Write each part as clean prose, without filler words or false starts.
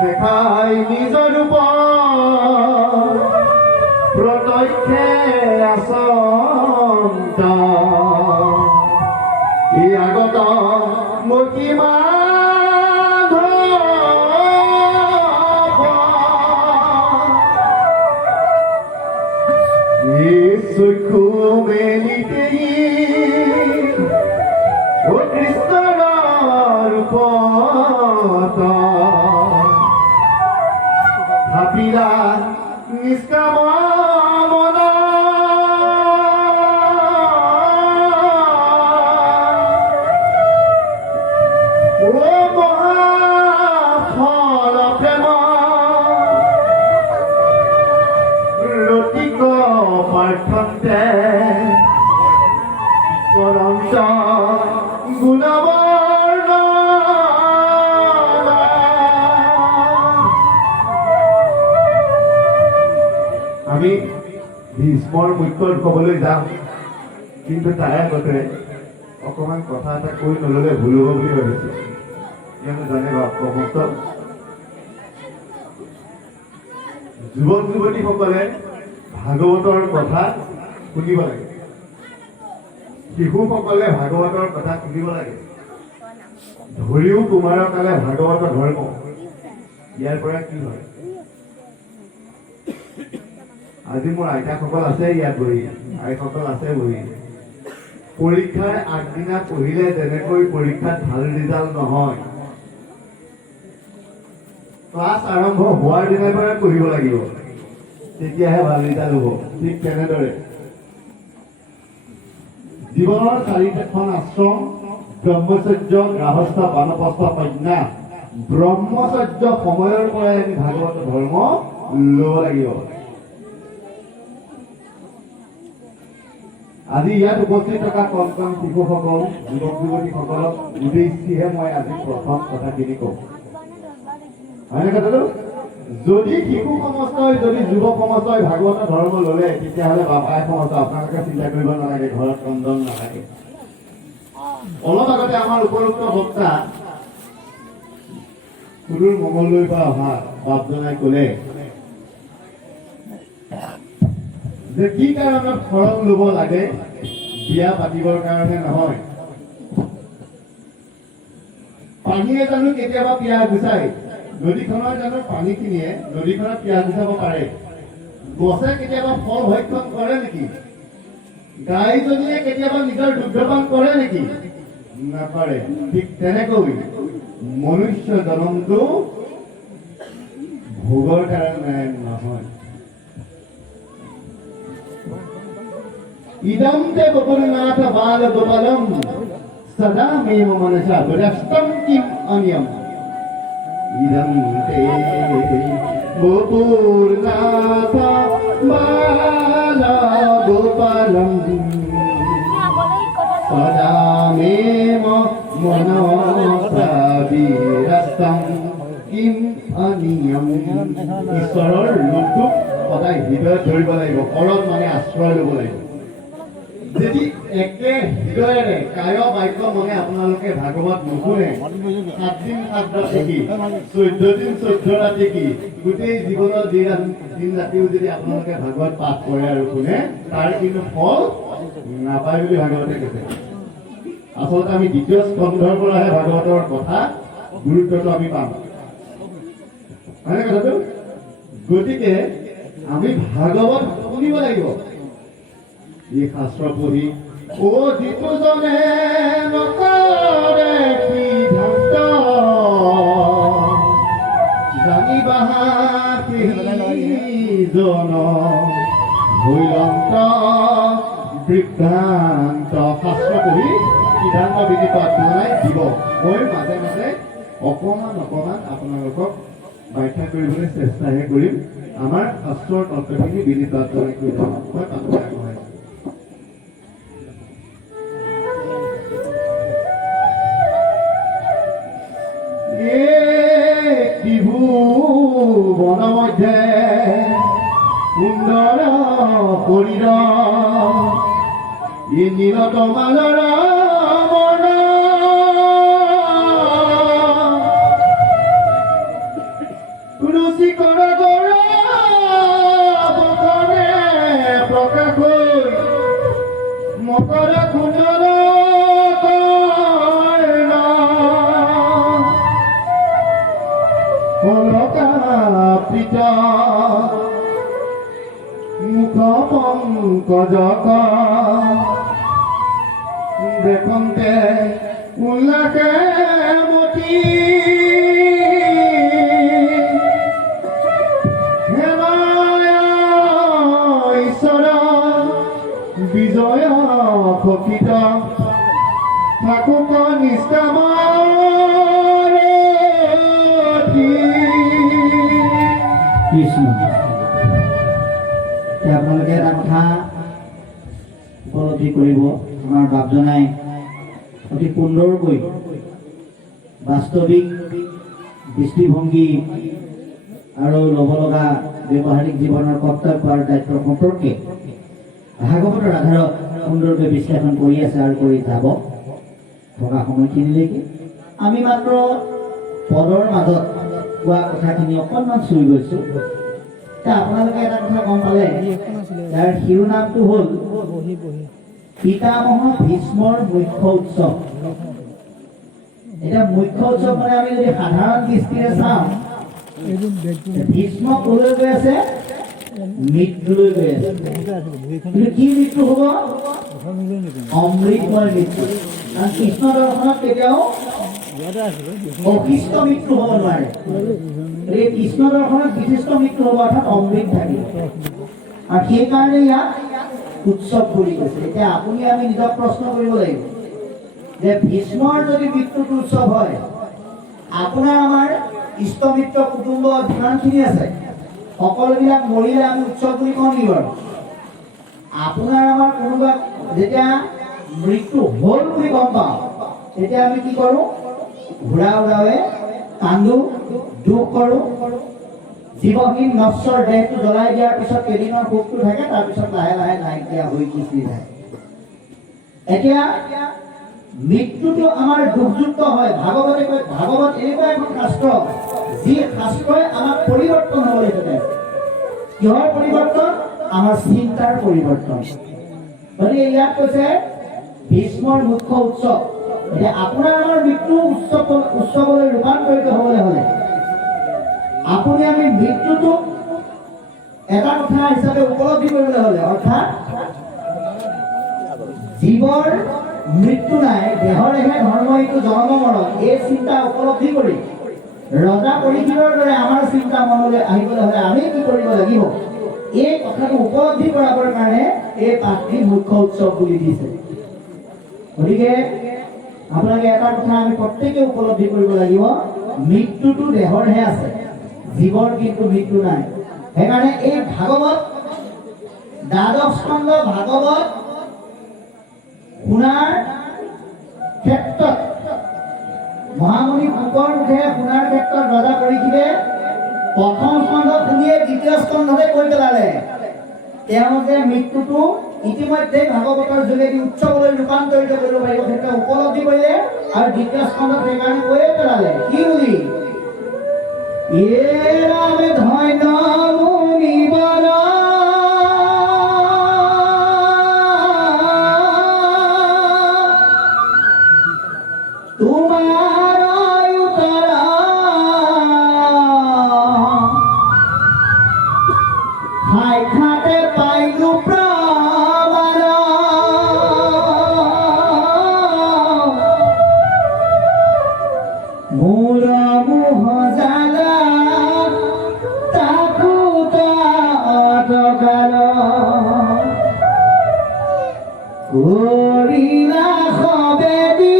দেখাই নিজৰ ৰূপ প্ৰত্যক্ষে আচন্ত ই আগত মোৰ কিমান চক্ষু মেলিতে ও কৃষ্ণৰ ৰূপ ভাবিলা নিষ্কাম মন ও মহাফল প্ৰেম ৰতিক পাৰ্থন্তে পৰন্ত গুণবৰ্ণ আমি ভীষ্মৰ মুখ্যত ক'বলৈ যাম, কিন্তু তাৰে আগতে অকণমান কথা এটা কৈ নল'লে ভুল হ'ব বুলি ভাবিছোঁ। কিয়নো জানে সমস্ত যুৱক যুৱতীসকলে ভাগৱতৰ কথা শুনিব লাগে, শিশুসকলে ভাগৱতৰ কথা শুনিব লাগে। ধৰিও কুমাৰৰ কালে ভাগৱত ধৰ্ম, ইয়াৰ পৰা কি হয়? আজি মোৰ আইতাসকল আছে ইয়াত বহি, আইসকল আছে বহি। পৰীক্ষাৰ আগদিনা পঢ়িলে যেনেকৈ পৰীক্ষাত ভাল ৰিজাল্ট নহয়, ক্লাছ আৰম্ভ হোৱাৰ দিনাৰ পৰাই পঢ়িব লাগিব, তেতিয়াহে ভাল ৰিজাল্ট হ'ব। ঠিক তেনেদৰে জীৱনৰ চাৰিখন আশ্ৰম, ব্ৰহ্মচৰ্য, গৃহস্থ, বানপ্ৰস্থ, সন্ন্যাস। ব্ৰহ্মচৰ্য সময়ৰ পৰাই আমি ভাগৱত ধৰ্ম ল'ব লাগিব। আজি ইয়াত উপস্থিত থকা কণ কণ শিশুসকল, যুৱক যুৱতীসকলক উদ্দেশ্যিহে মই আজি প্ৰথম কথাখিনি কওঁ, হয়নে কথাটো? যদি শিশু সমস্তই, যদি যুৱক সমস্তই ভাগৱত ধৰ্ম ল'লে, তেতিয়াহ'লে বাপাই সমস্ত আপোনালোকে চিন্তা কৰিব নালাগে, ঘৰত কন্দন নালাগে। অলপ আগতে আমাৰ উপৰোক্ত বক্তা সুদূৰ মঙলদৈৰ পৰা অহা বাপজনাই ক'লে যে কি কাৰণত খৰং ল'ব লাগে, বিয়া পাতিবৰ কাৰণে নহয়। পানীয়ে জানো কেতিয়াবা পিয়াহ গুচাই? নদীখনৰ জানো পানীখিনিয়ে নদীখনত পিয়াহ গুচাব পাৰে? গছে কেতিয়াবা ফল ভক্ষণ কৰে নেকি? গাইজনীয়ে কেতিয়াবা নিজৰ দুগ্ধপান কৰে নেকি? নকৰে। ঠিক তেনেকৈ মনুষ্য জনমটো ভোগৰ কাৰণে নহয়। ইদম তে গোপীনাথ বাল গোপালম সদা মেম মনসা বিরস্তম কিম অনিয়ম। ইদম তে গোপীনাথ বাল গোপালম সদা মেম মনসা বিরস্তম কিম অনিয়ম। ঈশ্বৰৰ ৰূপটোক সদায় হৃদয়ত ধৰিব লাগিব, কৰত মানে আশ্ৰয় ল'ব লাগিব। যদি একে হৃদয়েৰে কায় বাক্য মনে আপোনালোকে ভাগৱত নুশুনে, 7 দিন 7 ৰাতি, 14 দিন 14 ৰাতি, গোটেই জীৱনৰ দিন ৰাতিও যদি আপোনালোকে ভাগৱত পাঠ কৰে আৰু শুনে, তাৰ কিন্তু ফল নাপায় বুলি ভাগৱতে কৈছে। আচলতে আমি দ্বিতীয় স্কন্ধৰ পৰাহে ভাগৱতৰ কথা গুৰুত্বটো আমি পাম, হয়নে কথাটো? গতিকে আমি ভাগৱত শুনিব লাগিব। এই শাস্ত্ৰ পঢ়ি ও যিজনে নকৰে সিদ্ধান্ত জানিবা সেইজন হৈলন্ত বৃত্তান্ত। শাস্ত্ৰ পঢ়ি সিদ্ধান্ত বিধি পাঠনাই দিব। মই মাজে মাজে অকণমান আপোনালোকক ব্যাখ্যা কৰিবলৈ চেষ্টাহে কৰিম। আমাৰ শাস্ত্ৰৰ তত্ত্বখিনি বিধি পাঠনাই কৰি যাম। মই পাঠনাই আগবঢ়াইছোঁ। বন মধ্যে সুন্দৰ শৰীৰ ই নীলত মালৰ মন কলকাপ্ৰিত মুখ পংকজক দেখন্তে উল্লাসে মতি ঈশ্বৰ বিজয় খকিত থাকুক নিষ্কামৰ কৃষ্ণ আপোনালোকে এটা কথা উপলব্ধি কৰিব আমাৰ বাপজনাই অতি সুন্দৰকৈ বাস্তৱিক দৃষ্টিভংগী আৰু ল'ব লগা ব্যৱহাৰিক জীৱনৰ কৰ্তব্য আৰু দায়িত্ব সম্পৰ্কে ভাগৱতৰ আধাৰত সুন্দৰকৈ বিশ্লেষণ কৰি আছে আৰু কৰি যাব থকা সময়খিনিলৈকে আমি মাত্ৰ পদৰ মাজত কোৱা কথাখিনি অকণমান চুই গৈছোঁ। আপোনালোকে এটা কথা গম পালে, তাৰ শিৰোনামটো হ'ল পিতামহ ভীষ্মৰ মুখ্য উৎসৱ। এতিয়া মুখ্য উৎসৱ মানে আমি যদি সাধাৰণ দৃষ্টিৰে চাওঁ, ভীষ্ম কলৈ গৈ আছে? মৃত্যুলৈ গৈ আছে। কিন্তু কি মৃত্যু হ'ব? অমৃতময় মৃত্যু। কাৰণ কৃষ্ণ দৰ্শনত কেতিয়াও অকৃষ্ট মৃত্যু হ'ব নোৱাৰে। এই কৃষ্ণ দৰ্শনত বিশিষ্ট মৃত্যু হ'ব, অৰ্থাৎ অমৃত থাকিব। আৰু সেইকাৰণে ইয়াক উৎসৱ বুলি কৈছে। এতিয়া আপুনি আমি নিজক প্ৰশ্ন কৰিব লাগিব যে ভীষ্মৰ যদি মৃত্যুটো উৎসৱ হয়, আপোনাৰ আমাৰ ইষ্টমিত্ৰ কুটুম্ব যিমানখিনি আছে সকলোবিলাক মৰিলে আমি উৎসৱ বুলি কওঁ নেকি বাৰু? আপোনাৰ আমাৰ কোনোবা যেতিয়া মৃত্যু হ'ল বুলি গম পাওঁ, তেতিয়া আমি কি কৰোঁ? ঘোঁৰা উৰাৱে, কান্দো, দুখ কৰোঁ। জীৱহীন নশ্বৰ দেহটো জ্বলাই দিয়াৰ পিছত কেইদিনৰ সুখটো থাকে, তাৰপিছত লাহে লাহে নাইকিয়া হৈ গুচি যায়। এতিয়া মৃত্যুটো আমাৰ দুখযুক্ত হয়। ভাগৱতে কয়, ভাগৱত এনেকুৱা এখন শাস্ত্ৰ যি শাস্ত্ৰই আমাক পৰিৱৰ্তন হ'বলৈ শিকায়। কিহৰ পৰিৱৰ্তন? আমাৰ চিন্তাৰ পৰিৱৰ্তন। গতিকে ইয়াত কৈছে ভীষ্মৰ মুখ্য উৎসৱ। এতিয়া আপোনাৰ আমাৰ মৃত্যু উৎসৱলৈ ৰূপান্তৰিত হ'বলৈ হ'লে আপুনি আমি মৃত্যুটো এটা কথা হিচাপে উপলব্ধি কৰিবলৈ হ'লে, অৰ্থাৎ জীৱৰ মৃত্যু নাই, দেহৰেহে ধৰ্ম এইটো জন্ম মৰণ, এই চিন্তা উপলব্ধি কৰি ৰজা পৰীক্ষিতৰ দৰে আমাৰ চিন্তা মনলৈ আহিবলৈ হ'লে আমি কি কৰিব লাগিব? এই কথাটো উপলব্ধি কৰাবৰ কাৰণে এই পাঠটি মুখ্য উৎসৱ বুলি দিছে। গতিকে আপোনালোকে এটা কথা আমি প্ৰত্যেকে উপলব্ধি কৰিব লাগিব, মৃত্যুটো দেহৰহে আছে, জীৱৰ কিন্তু মৃত্যু নাই। সেইকাৰণে এই ভাগৱত দ্বাদশ স্কন্ধ ভাগৱত শুনাৰ ক্ষেত্ৰত মহামুনি শুকৰ মুখে শুনাৰ ক্ষেত্ৰত ৰজা পৰীক্ষিতে প্ৰথম স্কন্ধ শুনিয়ে দ্বিতীয় স্কন্ধতে কৈ পেলালে তেওঁ যে মৃত্যুটো ইতিমধ্যে ভাগৱতৰ যোগেদি উৎসৱলৈ ৰূপান্তৰিত কৰিব পাৰিব, সেইটো উপলব্ধি কৰিলে আৰু দ্বিতীয় স্কন্ধত সেইকাৰণে কৈয়ে পেলালে কি বুলি? ৰামে ধন্য মুনিবৰ তোমাৰ উত্তৰা সাক্ষাতে পাইলো প্ৰমাণ মোৰ মোহ জালা তাকো অটকাল কৰিলা সবেদি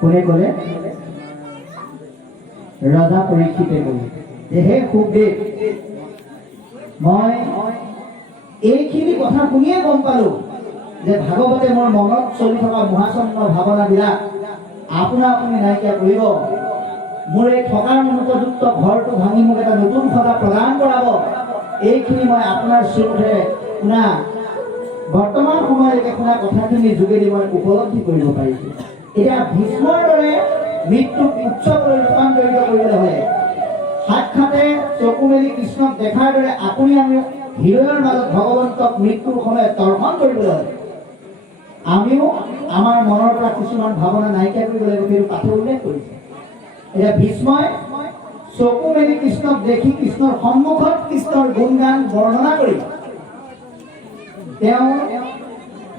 কোনে ক'লে? ৰজা পৰীক্ষিতে ক'লে যে হে সুখদেৱ, মই এইখিনি কথা শুনিয়ে গম পালো যে ভাগৱতে মোৰ মনত চলি থকা মহাচন্ন ভাৱনাবিলাক আপোনা আপুনি নাইকিয়া কৰিব। মোৰ এই থকাৰ অনুপযুক্ত ঘৰটো ভাঙি মোক এটা নতুন সভা প্ৰদান কৰাব। এইখিনি মই আপোনাৰ শ্ৰীমুখেৰে শুনা বৰ্তমান সময়লৈকে শুনা কথাখিনিৰ যোগেদি মই উপলব্ধি কৰিব পাৰিছোঁ। এতিয়া ভীষ্মৰ দৰে মৃত্যুক উৎসৱলৈ ৰূপান্তৰিত কৰিবলৈ হ'লে সাক্ষাতে চকু মেলি কৃষ্ণক দেখাৰ দৰে আপুনি আমি হৃদয়ৰ মাজত ভগৱন্তক মৃত্যুৰ সময়ত দৰ্শন কৰিবলৈ হ'লে আমিও আমাৰ মনৰ পৰা কিছুমান ভাৱনা নাইকিয়া কৰিব লাগিব। কিন্তু পাঠে উল্লেখ কৰিছে এতিয়া ভীষ্মই চকু মেলি কৃষ্ণক দেখি কৃষ্ণৰ সন্মুখত কৃষ্ণৰ গুণগান বৰ্ণনা কৰি তেওঁ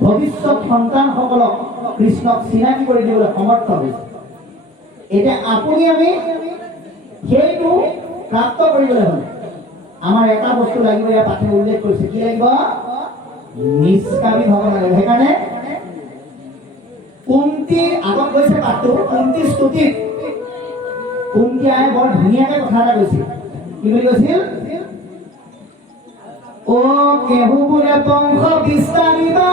ভৱিষ্যত সন্তানসকলক কৃষ্ণক চিনাকি কৰি দিবলৈ সমৰ্থ হৈছে। এতিয়া আপুনি আমি সেইটো প্ৰাপ্ত কৰিবলৈ হ'লে আমাৰ এটা বস্তু লাগিব। ইয়াৰ পাঠে উল্লেখ কৰিছে কি লাগিব? নিষ্কামী হ'ব লাগিব। সেইকাৰণে কুন্তি আগত কৈছে পাঠটো কুন্তি স্তুতিত কুন্তি আই বৰ ধুনীয়াকে কথা এটা কৈছিল। কি বুলি কৈছিল? ও কেহু বোলে পংখ বিস্তাৰিবা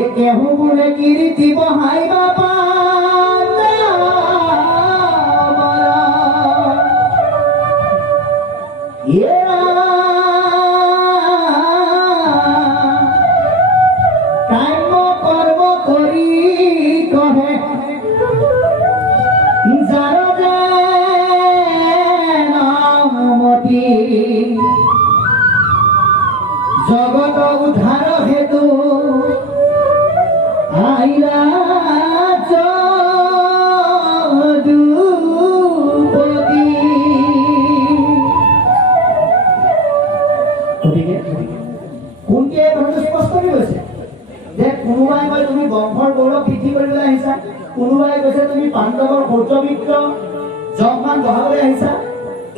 এ কেহু বোলে কীৰ্তি বহাইবা কাম্য কৰ্ম কৰি কহে যাৰ নামতি জগত উদ্ধাৰ হেতু আইলা যদুপতি। গতিকে কুন্তিয়ে কথাটো স্পষ্ট কৰি কৈছে যে কোনোবাই কয় তুমি বংশৰ গৌৰৱ বৃদ্ধি কৰিবলৈ আহিছা, কোনোবাই কৈছে তুমি পাণ্ডৱৰ শৌৰ্যবৃত্ত যশমান বঢ়াবলৈ আহিছা।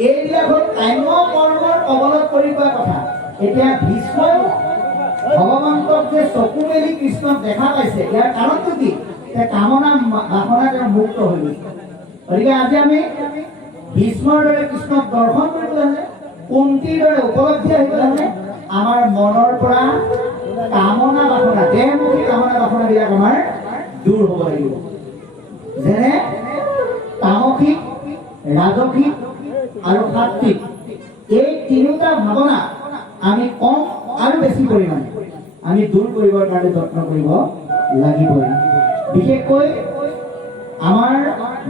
এইবিলাক হ'ল কাম্য কৰ্মৰ কবলত পৰি কোৱা কথা। এতিয়া ভীষ্মই ভগৱন্তক যে চকু মেলি কৃষ্ণক দেখা পাইছে ইয়াৰ কাৰণটো কি? কামনা বাসনা তেওঁ মুক্ত হৈ গৈছে। গতিকে আজি আমি ভীষ্মৰ দৰে কৃষ্ণক দৰ্শন কৰিবলৈ হ'লে কুন্তিৰ দৰে উপলব্ধি আহিবলৈ হ'লে আমাৰ মনৰ পৰা কামনা বাসনা দেহমুখী কামনা বাসনাবিলাক আমাৰ দূৰ হ'ব লাগিব। যেনে তামসিক, ৰাজসিক আৰু সাত্বিক এই তিনিটা ভাৱনা আমি কম আৰু বেছি পৰিমাণে আমি দূৰ কৰিবৰ কাৰণে যত্ন কৰিব লাগিবই। বিশেষকৈ আমাৰ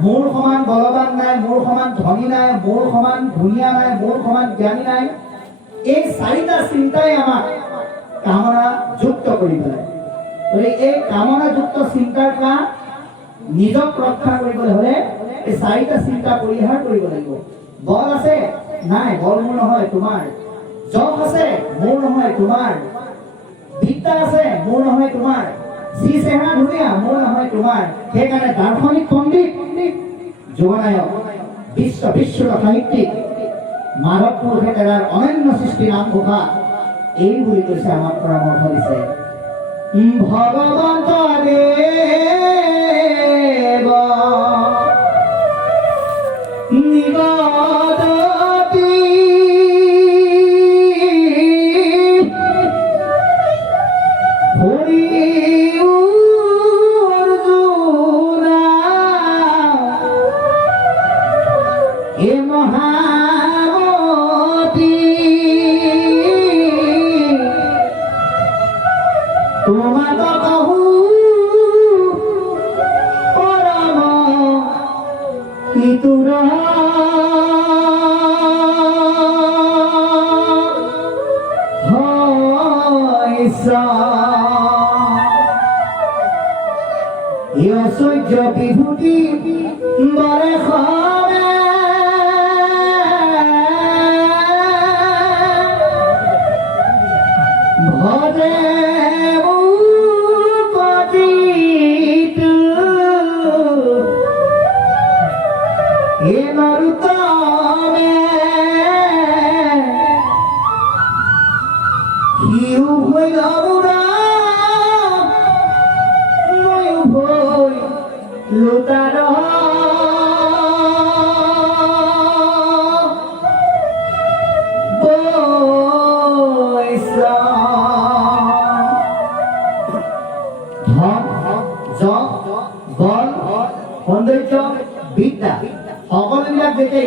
মোৰ সমান বলৱান নাই, মোৰ সমান ধনী নাই, মোৰ সমান ধুনীয়া নাই, মোৰ সমান জ্ঞানী নাই। এই চাৰিটা চিন্তাই আমাক কামনা যুক্ত কৰি পেলায়। গতিকে এই কামনাযুক্ত চিন্তাৰ পৰা নিজক ৰক্ষা কৰিবলৈ হ'লে এই চাৰিটা চিন্তা পৰিহাৰ কৰিব লাগিব। বল আছে নাই, বল মোৰ নহয় তোমাৰ। যশ আছে মোৰ নহয় তোমাৰ। বিদ্যা আছে মোৰ নহয় তোমাৰ। যি চেহেৰা ধুনীয়া মোৰ নহয় তোমাৰ। সেইকাৰণে দাৰ্শনিক পণ্ডিত যোগনায়ক বিশ্ববিশ্ৰুত সাহিত্যিক মাধৱ পুৰুষে তাৰ অনন্য সৃষ্টি নামঘোষা এই বুলি কৈছে, আমাক পৰামৰ্শ দিছে ভগৱন্ত দেৱ নিগদতি হৰি অৰ্জুনা এ মহামতি তোমাত কহু পৰম পিতুৰ সূৰ্য বিভূতি বৰে ভজে হে নৰুতমে হিউ ভৈল ময়ু ভৈ লুতাৰ ধন, যশ, বল, সৌন্দৰ্য, বিদ্যা সকলোবিলাক যেতিয়া